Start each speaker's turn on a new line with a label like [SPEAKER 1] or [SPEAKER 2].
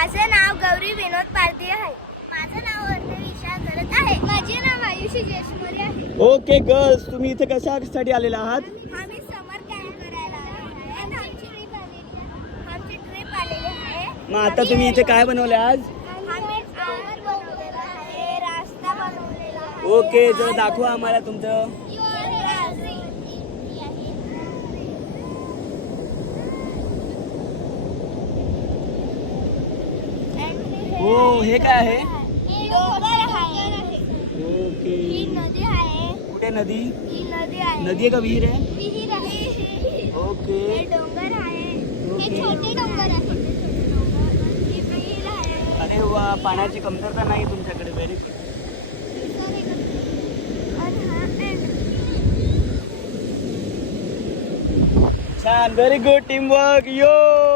[SPEAKER 1] माझं नाव गौरी विनोद पारधी आहे माझं
[SPEAKER 2] नाव
[SPEAKER 3] ओके गर्ल्स तुम्ही इथे कशासाठी आलेला आहात मग आता तुम्ही इथे काय बनवले आज ओके जर दाखवा आम्हाला तुमचं ओ हे काय आहे
[SPEAKER 4] ओके कुठे नदी आहे नदी,
[SPEAKER 3] नदी आहे का विहीर आहे ओके
[SPEAKER 4] डोंगर आहे
[SPEAKER 3] अरे कमतरता नाही तुमच्याकडे वेरीफिटर छान व्हेरी गुड टीम वर्क यो